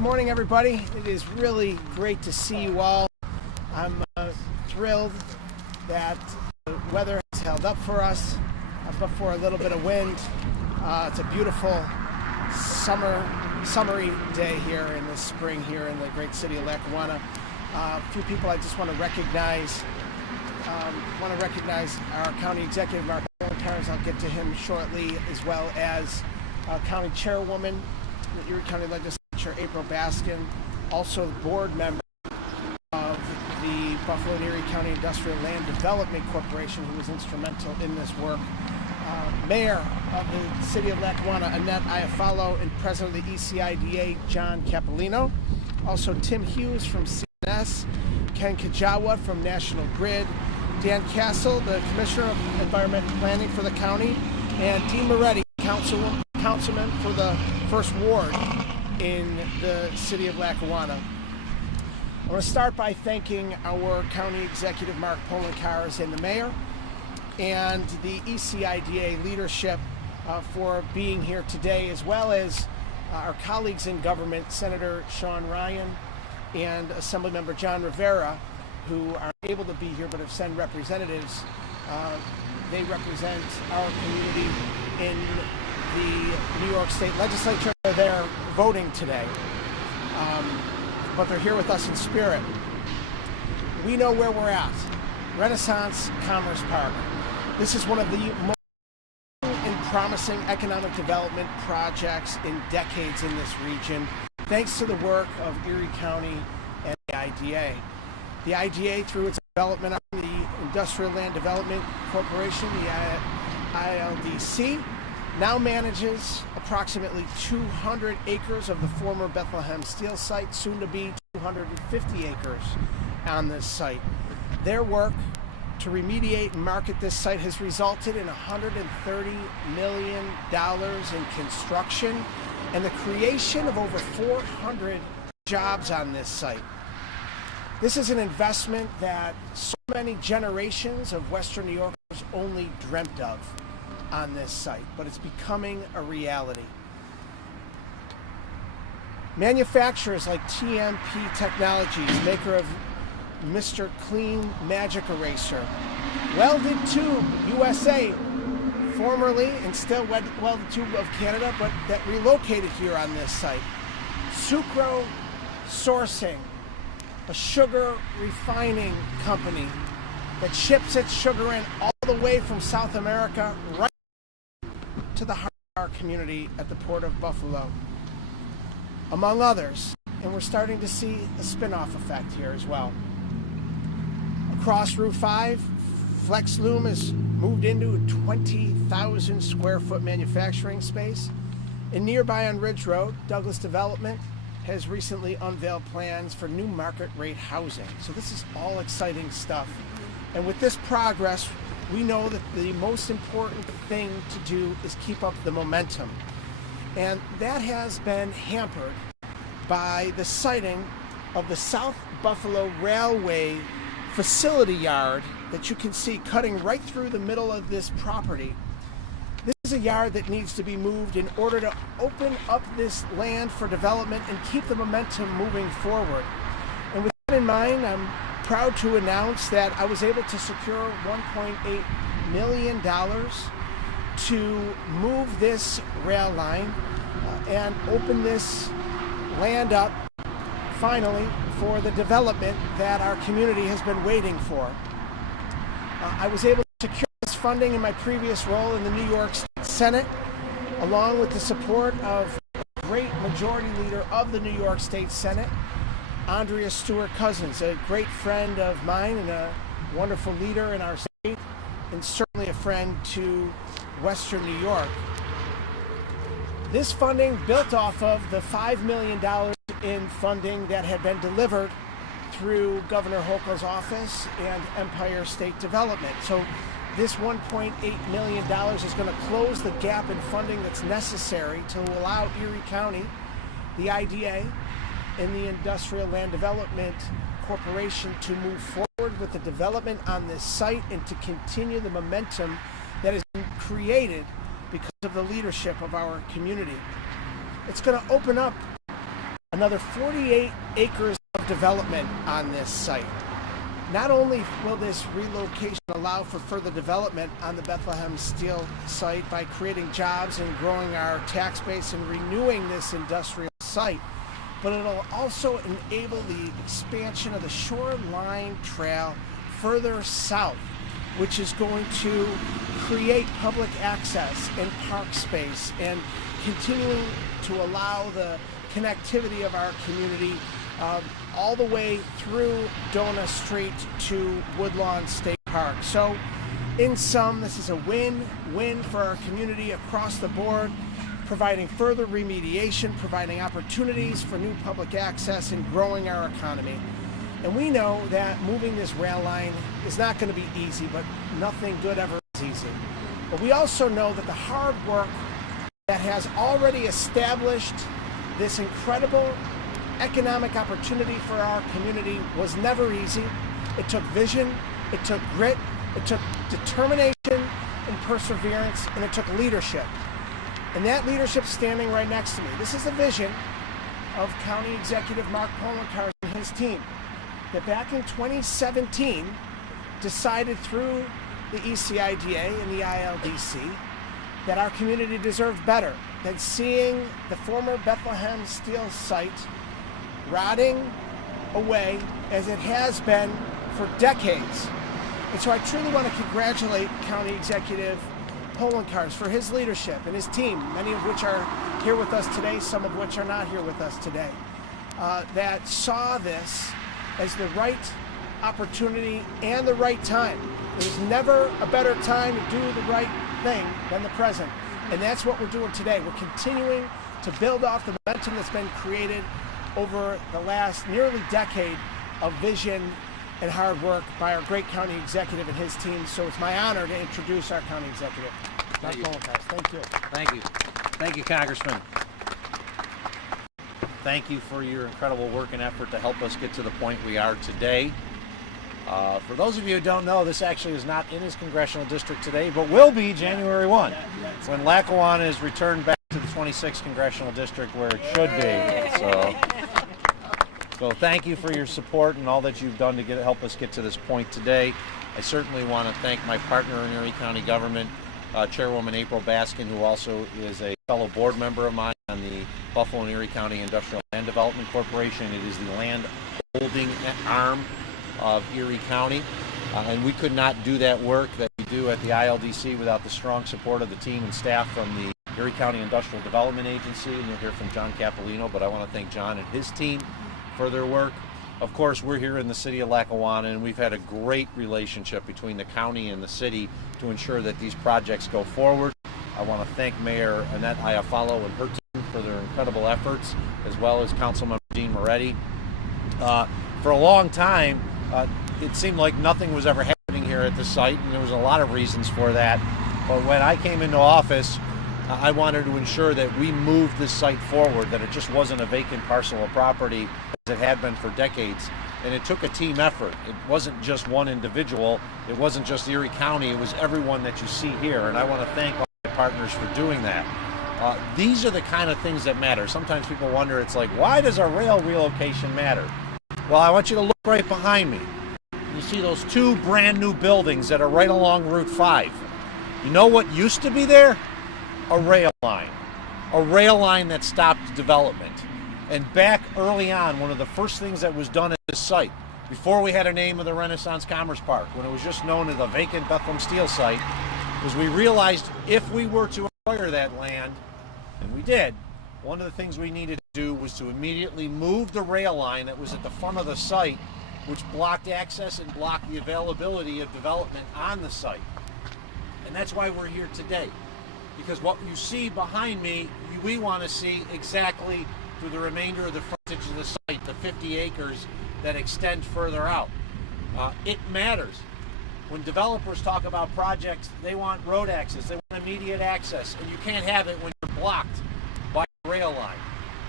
Good morning, everybody. It is really great to see you all. I'm thrilled that the weather has held up for us, but for a little bit of wind. It's a beautiful summery day here in the spring here in the great city of Lackawanna. A few people I just want to recognize. Our County Executive, Mark. I'll get to him shortly, as well as County Chairwoman, the Erie County Legislature, April Baskin, also the board member of the Buffalo and Erie County Industrial Land Development Corporation, who was instrumental in this work, Mayor of the City of Lackawanna, Annette Iafallo, and President of the ECIDA, John Capolino, also Tim Hughes from CNS, Ken Kajawa from National Grid, Dan Castle, the Commissioner of Environment and Planning for the county, and Dean Moretti, Councilman for the First Ward in the City of Lackawanna. I want to start by thanking our County Executive, Mark Poloncarz, and the Mayor, and the ECIDA leadership for being here today, as well as our colleagues in government, Senator Sean Ryan and Assemblymember John Rivera, who are able to be here but have sent representatives. They represent our community in the New York State Legislature. They're there voting today, but they're here with us in spirit. We know where we're at. Renaissance Commerce Park. This is one of the most and promising economic development projects in decades in this region, thanks to the work of Erie County and the IDA. The IDA, through its development of the Industrial Land Development Corporation, the ILDC, now manages approximately 200 acres of the former Bethlehem Steel site, soon to be 250 acres on this site. Their work to remediate and market this site has resulted in $130 million in construction and the creation of over 400 jobs on this site. This is an investment that so many generations of Western New Yorkers only dreamt of on this site, but it's becoming a reality. Manufacturers like TMP Technologies, maker of Mr. Clean Magic Eraser, Welded Tube USA, formerly and still Welded Tube of Canada, but that relocated here on this site, Sucro Sourcing, a sugar refining company that ships its sugar in all the way from South America right to the heart of our community at the Port of Buffalo, among others. And we're starting to see a spin-off effect here as well. Across Route 5, Flex Loom has moved into a 20,000 square foot manufacturing space. And nearby on Ridge Road, Douglas Development has recently unveiled plans for new market rate housing. So this is all exciting stuff. And with this progress, we know that the most important thing to do is keep up the momentum. And that has been hampered by the siting of the South Buffalo Railway facility yard that you can see cutting right through the middle of this property. This is a yard that needs to be moved in order to open up this land for development and keep the momentum moving forward. And with that in mind, I'm proud to announce that I was able to secure $1.8 million to move this rail line and open this land up finally for the development that our community has been waiting for. I was able to secure this funding in my previous role in the New York State Senate, along with the support of a great majority leader of the New York State Senate, Andrea Stewart-Cousins, a great friend of mine and a wonderful leader in our state, and certainly a friend to Western New York. This funding built off of the $5 million in funding that had been delivered through Governor Hochul's office and Empire State Development. So this $1.8 million is going to close the gap in funding that's necessary to allow Erie County, the IDA, and the Industrial Land Development Corporation to move forward with the development on this site and to continue the momentum that has been created because of the leadership of our community. It's going to open up another 48 acres of development on this site. Not only will this relocation allow for further development on the Bethlehem Steel site by creating jobs and growing our tax base and renewing this industrial site, but it'll also enable the expansion of the shoreline trail further south, which is going to create public access and park space and continuing to allow the connectivity of our community all the way through Dona Street to Woodlawn State Park. So in sum, this is a win-win for our community across the board, providing further remediation, providing opportunities for new public access, and growing our economy. And we know that moving this rail line is not going to be easy, but nothing good ever is easy. But we also know that the hard work that has already established this incredible economic opportunity for our community was never easy. It took vision, it took grit, it took determination and perseverance, and it took leadership. And that leadership standing right next to me. This is a vision of County Executive Mark Poloncarz and his team that back in 2017 decided through the ECIDA and the ILDC that our community deserved better than seeing the former Bethlehem Steel site rotting away as it has been for decades. And so I truly want to congratulate County Executive Poloncarz for his leadership and his team, many of which are here with us today, some of which are not here with us today, that saw this as the right opportunity and the right time. There's never a better time to do the right thing than the present. And that's what we're doing today. We're continuing to build off the momentum that's been created over the last nearly decade of vision and hard work by our great county executive and his team. So it's my honor to introduce our county executive, Mark Poloncarz. Thank you. Thank you. Thank you, Congressman. Thank you for your incredible work and effort to help us get to the point we are today. For those of you who don't know, this actually is not in his congressional district today, but will be January 1, when Lackawanna is returned back to the 26th congressional district where it should be. So thank you for your support and all that you've done to help us get to this point today. I certainly want to thank my partner in Erie County government, Chairwoman April Baskin, who also is a fellow board member of mine on the Buffalo and Erie County Industrial Land Development Corporation. It is the land holding arm of Erie County, and we could not do that work that we do at the ILDC without the strong support of the team and staff from the Erie County Industrial Development Agency, and you'll hear from John Capolino, but I want to thank John and his team for their work. Of course, we're here in the city of Lackawanna, and we've had a great relationship between the county and the city to ensure that these projects go forward. I want to thank Mayor Annette Iafallo and her team for their incredible efforts, as well as Councilmember Dean Moretti. For a long time, it seemed like nothing was ever happening here at the site, and there was a lot of reasons for that. But when I came into office, I wanted to ensure that we moved this site forward, that it just wasn't a vacant parcel of property as it had been for decades. And it took a team effort. It wasn't just one individual. It wasn't just Erie County. It was everyone that you see here. And I want to thank all my partners for doing that. These are the kind of things that matter. Sometimes people wonder, it's like, why does a rail relocation matter? Well, I want you to look right behind me. You see those two brand new buildings that are right along Route 5. You know what used to be there? A rail line. A rail line that stopped development. And back early on, one of the first things that was done at this site, before we had a name of the Renaissance Commerce Park, when it was just known as the vacant Bethlehem Steel site, was we realized if we were to acquire that land, and we did, one of the things we needed to do was to immediately move the rail line that was at the front of the site, which blocked access and blocked the availability of development on the site. And that's why we're here today. Because what you see behind me, we want to see exactly through the remainder of the frontage of the site, the 50 acres that extend further out. It matters. When developers talk about projects, they want road access, they want immediate access, and you can't have it when you're blocked by a rail line.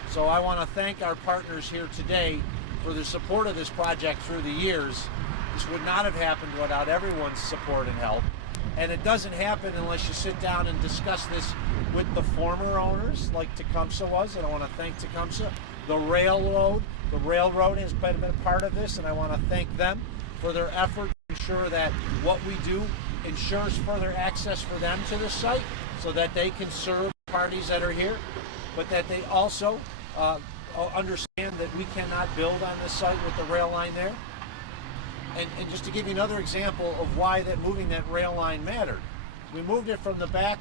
So I want to thank our partners here today for the support of this project through the years. This would not have happened without everyone's support and help. And it doesn't happen unless you sit down and discuss this with the former owners, like Tecumseh was, and I want to thank Tecumseh, The railroad has been a part of this, and I want to thank them for their effort to ensure that what we do ensures further access for them to the site so that they can serve parties that are here, but that they also understand that we cannot build on this site with the rail line there. And just to give you another example of why that moving that rail line mattered, we moved it from the back,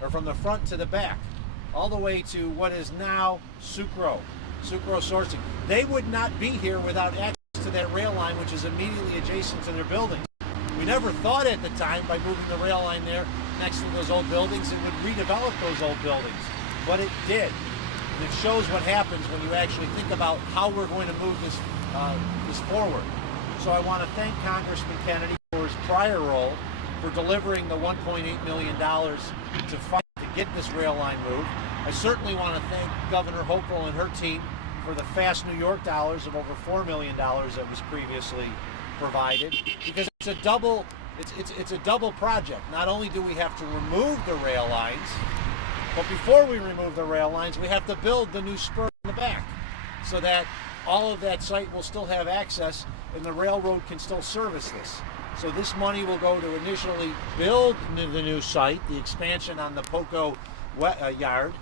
or from the front to the back, all the way to what is now Sucro sourcing. They would not be here without access to that rail line, which is immediately adjacent to their building. We never thought at the time, by moving the rail line there next to those old buildings, it would redevelop those old buildings, but it did. And it shows what happens when you actually think about how we're going to move this forward. So I want to thank Congressman Kennedy for his prior role for delivering the $1.8 million to fight to get this rail line moved. I certainly want to thank Governor Hochul and her team for the Fast New York dollars of over $4 million that was previously provided, because it's a double project. Not only do we have to remove the rail lines, but before we remove the rail lines, we have to build the new spur in the back so that all of that site will still have access and the railroad can still service this. So this money will go to initially build the new site, the expansion on the Poco yard,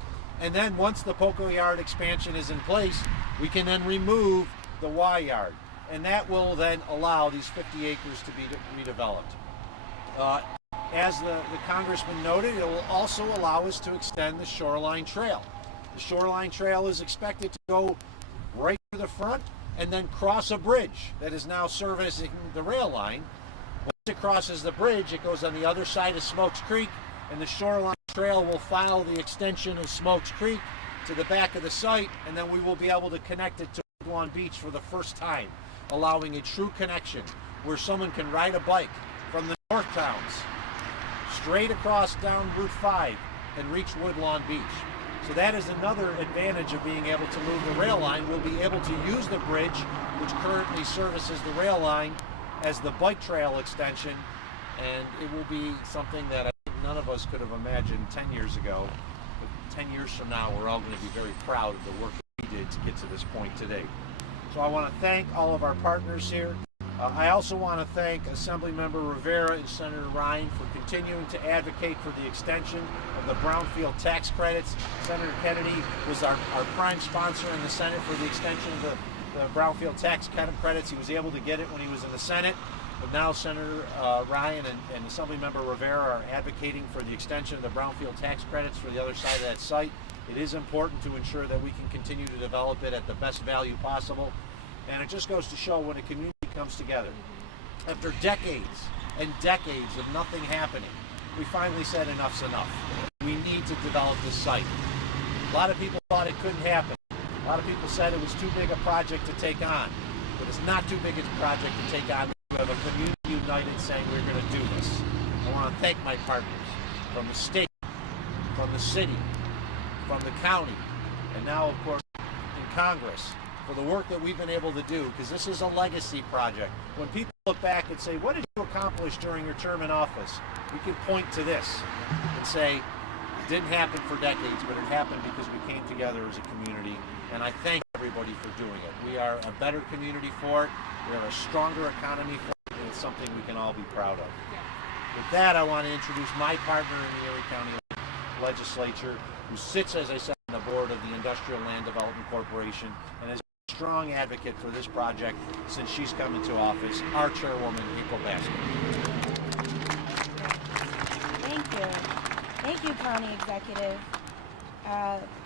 and then once the Poco yard expansion is in place, we can then remove the Y yard, and that will then allow these 50 acres to be redeveloped. As the congressman noted, it will also allow us to extend the shoreline trail. The shoreline trail is expected to go right to the front and then cross a bridge that is now servicing the rail line. Once it crosses the bridge, it goes on the other side of Smokes Creek, and the shoreline trail will follow the extension of Smokes Creek to the back of the site, and then we will be able to connect it to Woodlawn Beach for the first time, allowing a true connection where someone can ride a bike from the north towns straight across down Route 5 and reach Woodlawn Beach. So that is another advantage of being able to move the rail line. We'll be able to use the bridge, which currently services the rail line, as the bike trail extension, and it will be something that I think none of us could have imagined 10 years ago. But 10 years from now, we're all going to be very proud of the work that we did to get to this point today. So I want to thank all of our partners here. I also want to thank Assemblymember Rivera and Senator Ryan for continuing to advocate for the extension of the brownfield tax credits. Senator Kennedy was our prime sponsor in the Senate for the extension of the brownfield tax credits. He was able to get it when he was in the Senate, but now Senator Ryan and Assemblymember Rivera are advocating for the extension of the brownfield tax credits for the other side of that site. It is important to ensure that we can continue to develop it at the best value possible, and it just goes to show when a community comes together. After decades and decades of nothing happening, we finally said enough's enough. We need to develop this site. A lot of people thought it couldn't happen. A lot of people said it was too big a project to take on, but it's not too big a project to take on. We have a community united saying we're going to do this. I want to thank my partners from the state, from the city, from the county, and now, of course, in Congress, for the work that we've been able to do, because this is a legacy project. When people look back and say, what did you accomplish during your term in office? We can point to this and say, it didn't happen for decades, but it happened because we came together as a community, and I thank everybody for doing it. We are a better community for it, we are a stronger economy for it, and it's something we can all be proud of. With that, I want to introduce my partner in the Erie County Legislature, who sits, as I said, on the board of the Industrial Land Development Corporation, and is a strong advocate for this project since she's come into office, our chairwoman, April Baskin. Thank you. Thank you, County Executive.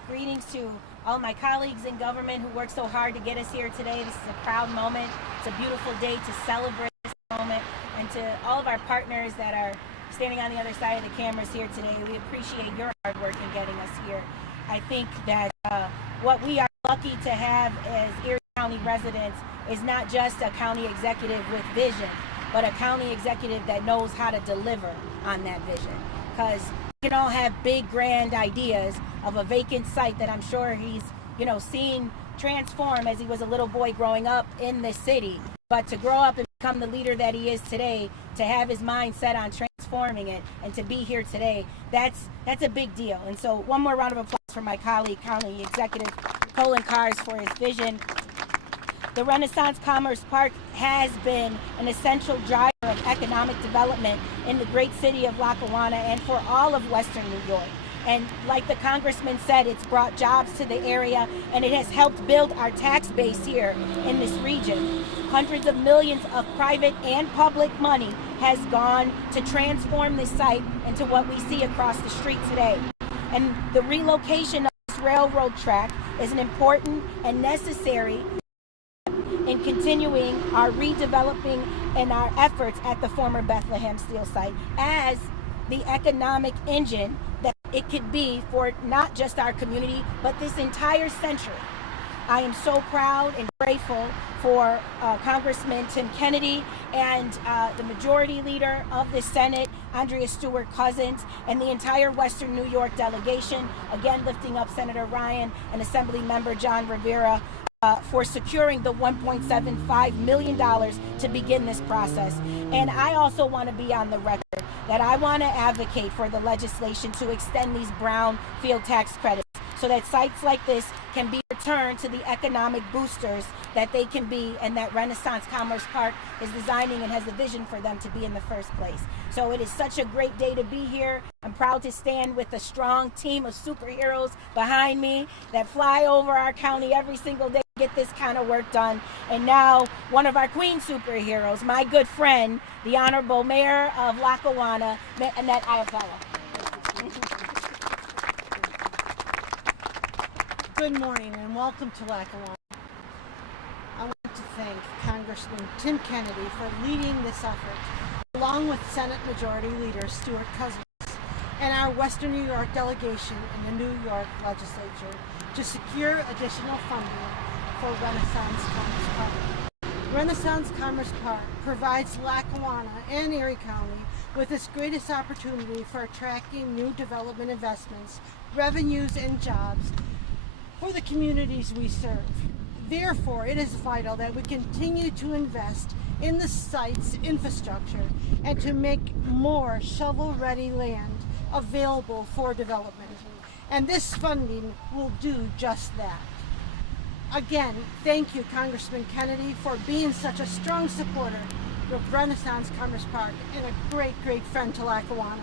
Greetings to all my colleagues in government who worked so hard to get us here today. This is a proud moment. It's a beautiful day to celebrate this moment. And to all of our partners that are standing on the other side of the cameras here today, we appreciate your hard work in getting us here. I think that what we are lucky to have as Erie County residents is not just a county executive with vision, but a county executive that knows how to deliver on that vision. Because we can all have big, grand ideas of a vacant site that I'm sure he's, seen transform as he was a little boy growing up in this city. But to grow up and become the leader that he is today, to have his mind set on transforming it, and to be here today, that's a big deal. And so one more round of applause for my colleague, County Executive polling cars for his vision. The Renaissance Commerce Park has been an essential driver of economic development in the great city of Lackawanna and for all of Western New York. And like the congressman said, it's brought jobs to the area and it has helped build our tax base here in this region. Hundreds of millions of private and public money has gone to transform this site into what we see across the street today. And the relocation of this railroad track is an important and necessary in continuing our redeveloping and our efforts at the former Bethlehem Steel site as the economic engine that it could be for not just our community, but this entire century. I am so proud and grateful for Congressman Tim Kennedy and the majority leader of the Senate, Andrea Stewart Cousins, and the entire Western New York delegation, again lifting up Senator Ryan and Assembly Member John Rivera, for securing the $1.75 million to begin this process. And I also want to be on the record that I want to advocate for the legislation to extend these brownfield tax credits so that sites like this can be returned to the economic boosters that they can be and that Renaissance Commerce Park is designing and has a vision for them to be in the first place. So it is such a great day to be here. I'm proud to stand with a strong team of superheroes behind me that fly over our county every single day to get this kind of work done. And now one of our queen superheroes, my good friend, the Honorable Mayor of Lackawanna, Annette Iapella. Good morning and welcome to Lackawanna. I want to thank Congressman Tim Kennedy for leading this effort, along with Senate Majority Leader Stewart Cousins and our Western New York delegation in the New York Legislature to secure additional funding for Renaissance Commerce Park. Renaissance Commerce Park provides Lackawanna and Erie County with its greatest opportunity for attracting new development investments, revenues, and jobs for the communities we serve. Therefore, it is vital that we continue to invest in the site's infrastructure and to make more shovel-ready land available for development. And this funding will do just that. Again, thank you, Congressman Kennedy, for being such a strong supporter of Renaissance Commerce Park and a great, great friend to Lackawanna.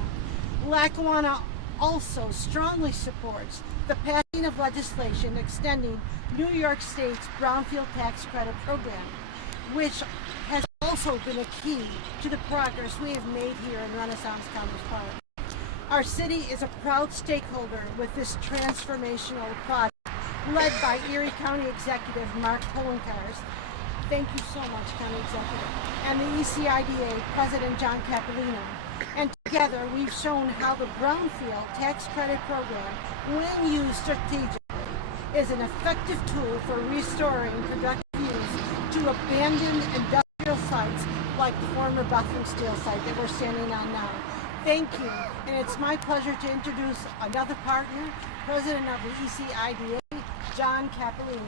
Lackawanna also strongly supports the passing of legislation extending New York State's brownfield tax credit program, which has also been a key to the progress we have made here in Renaissance Commerce Park. Our city is a proud stakeholder with this transformational project led by Erie County Executive Mark Polenkars. Thank you so much, County Executive, and the ECIDA President John Capolino. And together we've shown how the brownfield tax credit program, when used strategically, is an effective tool for restoring productive use to abandoned industrial sites like the former Bethlehem Steel site that we're standing on now. Thank you, and it's my pleasure to introduce another partner, President of the ECIDA, John Capolino.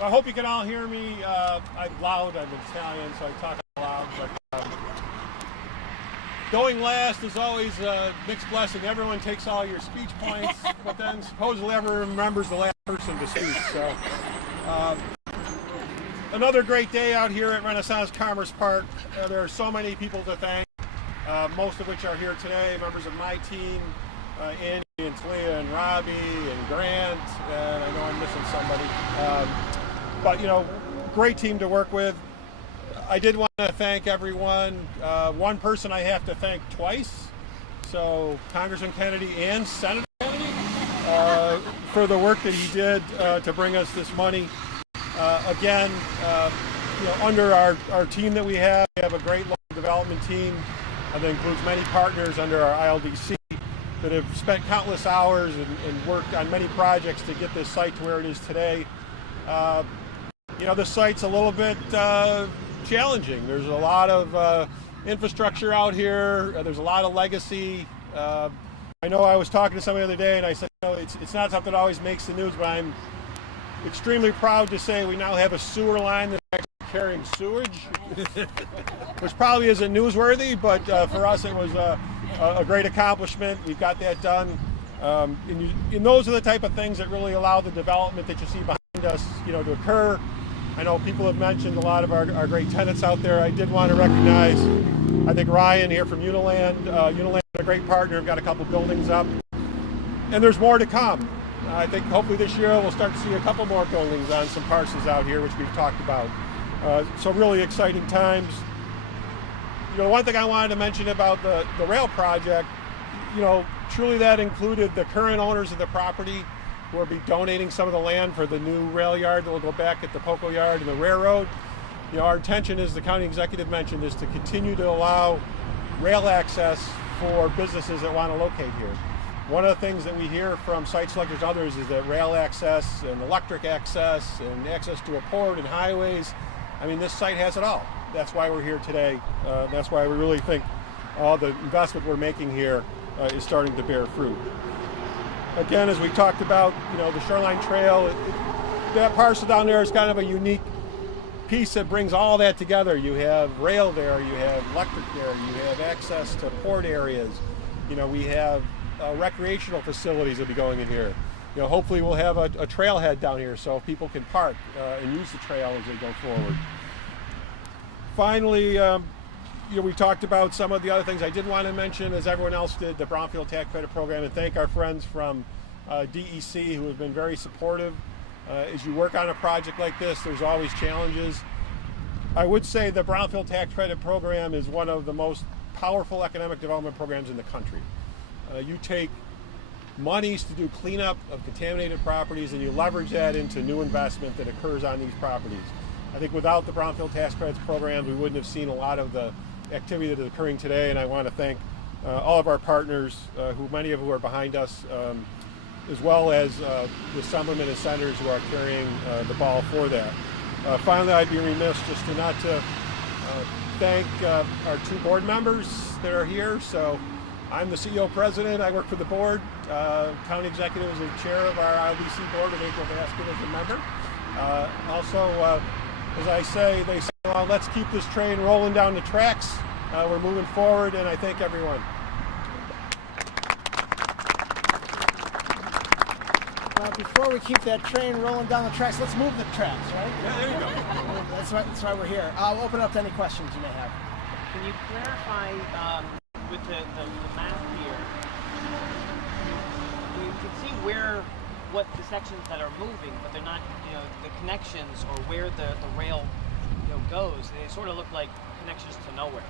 I hope you can all hear me. I'm loud, I'm Italian, so I talk loud. But going last is always a mixed blessing. Everyone takes all your speech points, but then supposedly everyone remembers the last person to speak. So another great day out here at Renaissance Commerce Park. There are so many people to thank, most of which are here today, members of my team, Andy and Talia and Robbie and Grant, and I know I'm missing somebody. But, you know, great team to work with. I did want to thank everyone. One person I have to thank twice. So Congressman Kennedy and Senator Kennedy for the work that he did to bring us this money. Again, you know, under our team that we have a great local development team that includes many partners under our ILDC that have spent countless hours and worked on many projects to get this site to where it is today. You know, this site's a little bit challenging. There's a lot of infrastructure out here. There's a lot of legacy. I know I was talking to somebody the other day and I said, you know, it's not something that always makes the news, but I'm extremely proud to say we now have a sewer line that's actually carrying sewage, which probably isn't newsworthy, but for us it was a great accomplishment. We've got that done. And those are the type of things that really allow the development that you see behind us, to occur. I know people have mentioned a lot of our great tenants out there. I did want to recognize, I think Ryan here from Uniland. Uniland is a great partner. We've got a couple buildings up, and there's more to come. I think hopefully this year we'll start to see a couple more buildings on some parcels out here, which we've talked about. So really exciting times. One thing I wanted to mention about the rail project, truly that included the current owners of the property who will be donating some of the land for the new rail yard that will go back at the Poco Yard and the railroad. Our intention, as the county executive mentioned, is to continue to allow rail access for businesses that want to locate here. One of the things that we hear from site selectors and others is that rail access and electric access and access to a port and highways, this site has it all. That's why we're here today. That's why we really think all the investment we're making here is starting to bear fruit. Again, as we talked about, the Shoreline Trail, that parcel down there is kind of a unique piece that brings all that together. You have rail there, you have electric there, you have access to port areas. We have recreational facilities that will be going in here. Hopefully we'll have a trailhead down here so people can park and use the trail as they go forward. Finally, we talked about some of the other things I did want to mention, as everyone else did, the Brownfield Tax Credit Program, and thank our friends from DEC who have been very supportive. As you work on a project like this, there's always challenges. I would say the Brownfield Tax Credit Program is one of the most powerful economic development programs in the country. You take monies to do cleanup of contaminated properties and you leverage that into new investment that occurs on these properties. I think without the Brownfield Tax Credits Program, we wouldn't have seen a lot of the activity that is occurring today, and I want to thank all of our partners, many of who are behind us, as well as the assemblymen and senators who are carrying the ball for that. Finally, I'd be remiss just to not to thank our two board members that are here. So I'm the CEO president. I work for the board. County executive is the chair of our LDC board, and April Baskin is a member. Also, as I say, they say, well, let's keep this train rolling down the tracks. We're moving forward, and I thank everyone. Well, before we keep that train rolling down the tracks, let's move the tracks, right? Yeah, there you go. That's why we're here. I'll open up to any questions you may have. Can you clarify with the map here? You can see what the sections that are moving, but they're not, the connections or where the rail, goes. They sort of look like connections to nowhere.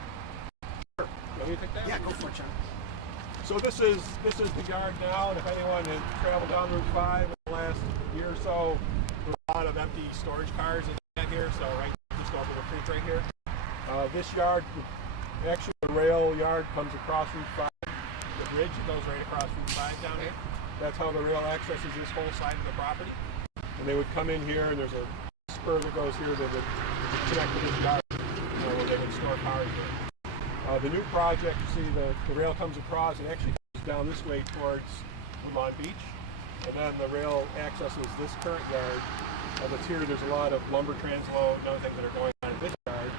Sure. Let me take that. Yeah, go for it, John. So this is the yard now, and if anyone has traveled down Route 5 in the last year or so, there's a lot of empty storage cars in here. So right just over the creek right here. This yard, actually the rail yard comes across Route 5. The bridge goes right across Route 5 down here. That's how the rail accesses this whole side of the property. And they would come in here, and there's a spur that goes here that would connect to this yard, where they would store cars there. The new project, you see the rail comes across and actually goes down this way towards Woodlawn Beach. And then the rail accesses this current yard. That's here, there's a lot of lumber transload and other things that are going on in this yard.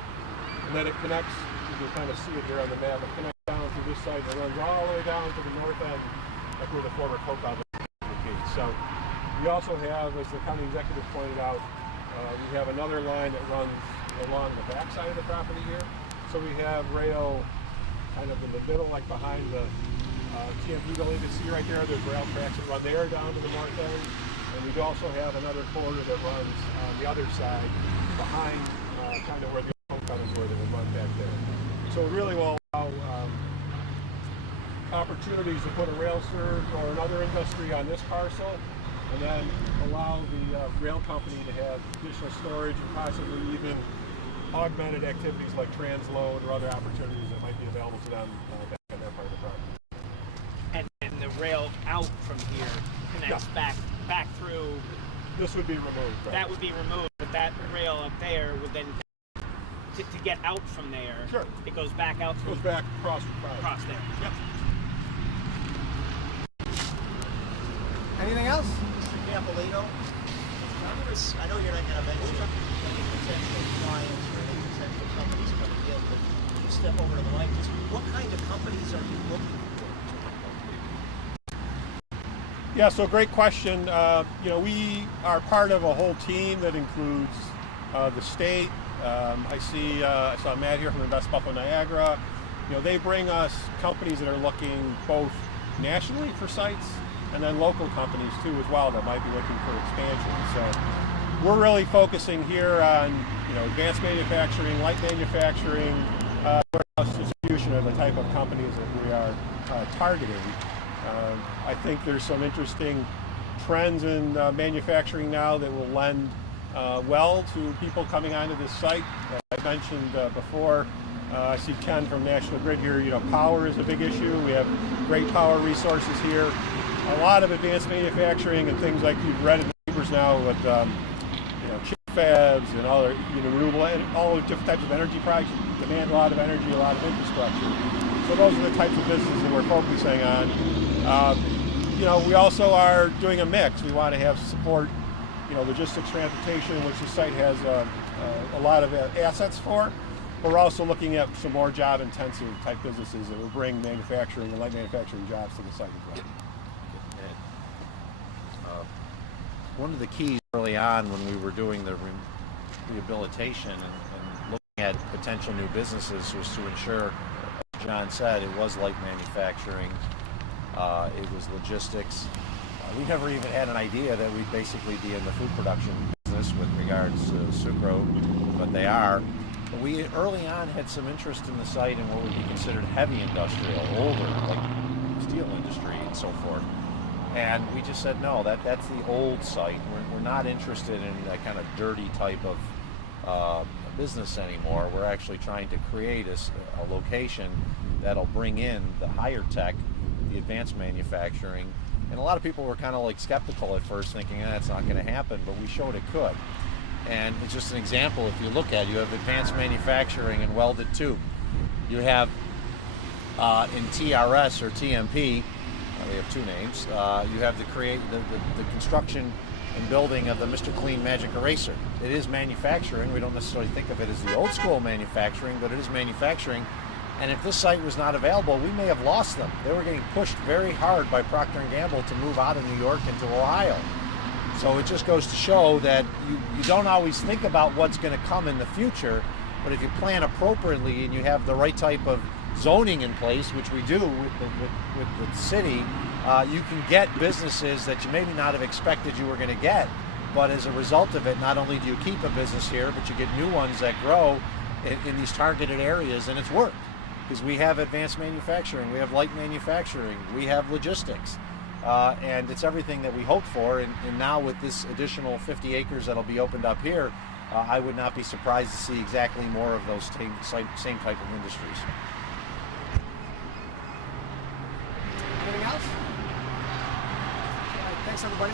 And then it connects, you can kind of see it here on the map, it connects down through this side and runs all the way down to the north end, like where the former Coke outlet is. So we also have, as the county executive pointed out, we have another line that runs along the back side of the property here. So we have rail kind of in the middle, like behind the TMP building. You can see right there, there's rail tracks that run there down to the north end. And we also have another corridor that runs on the other side behind kind of where the homecomings were that would run back there. So it really will allow opportunities to put a rail serve or another industry on this parcel, and then allow the rail company to have additional storage and possibly even augmented activities like transload or other opportunities that might be available to them back on that part of the property. And the rail out from here connects back through. This would be removed. Right? That would be removed, but that rail up there would then to get out from there. Sure. It goes back out through. Goes back across there. Yep. Anything else? Mr. Campolino, I know you're not going to mention any potential clients or any potential companies coming in, but you step over to the mic, just what kind of companies are you looking for? Yeah, so great question. We are part of a whole team that includes the state. I saw Matt here from Invest Buffalo Niagara. They bring us companies that are looking both nationally for sites and then local companies too as well that might be looking for expansion. So we're really focusing here on advanced manufacturing, light manufacturing, warehouse distribution are the type of companies that we are targeting. I think there's some interesting trends in manufacturing now that will lend well to people coming onto this site. I mentioned before, I see Ken from National Grid here, power is a big issue. We have great power resources here. A lot of advanced manufacturing and things like you've read in the papers now with chip fabs and other renewable and all the different types of energy projects demand a lot of energy, a lot of infrastructure. So those are the types of businesses that we're focusing on. We also are doing a mix. We want to have support, logistics, transportation, which the site has a lot of assets for. But we're also looking at some more job-intensive type businesses that will bring manufacturing and light manufacturing jobs to the site as well. One of the keys early on when we were doing the rehabilitation and looking at potential new businesses was to ensure, as John said, it was light manufacturing, it was logistics. We never even had an idea that we'd basically be in the food production business with regards to sucrose, but they are. But we early on had some interest in the site in what would be considered heavy industrial, older, like steel industry and so forth. And we just said, no, that's the old site. We're not interested in that kind of dirty type of business anymore. We're actually trying to create a location that'll bring in the higher tech, the advanced manufacturing. And a lot of people were kind of like skeptical at first, thinking that's not going to happen, but we showed it could. And it's just an example. If you look at it, you have advanced manufacturing and welded tube. You have in TRS or TMP, we have two names. You have the construction and building of the Mr. Clean Magic Eraser. It is manufacturing. We don't necessarily think of it as the old school manufacturing, but it is manufacturing. And if this site was not available, we may have lost them. They were getting pushed very hard by Procter & Gamble to move out of New York into Ohio. So it just goes to show that you don't always think about what's going to come in the future, but if you plan appropriately and you have the right type of zoning in place, which we do with the city, you can get businesses that you maybe not have expected you were going to get. But as a result of it, not only do you keep a business here, but you get new ones that grow in these targeted areas, and it's worked. Because we have advanced manufacturing, we have light manufacturing, we have logistics. And it's everything that we hoped for. And now with this additional 50 acres that'll be opened up here, I would not be surprised to see exactly more of those same type of industries. Anything else? All right, thanks everybody.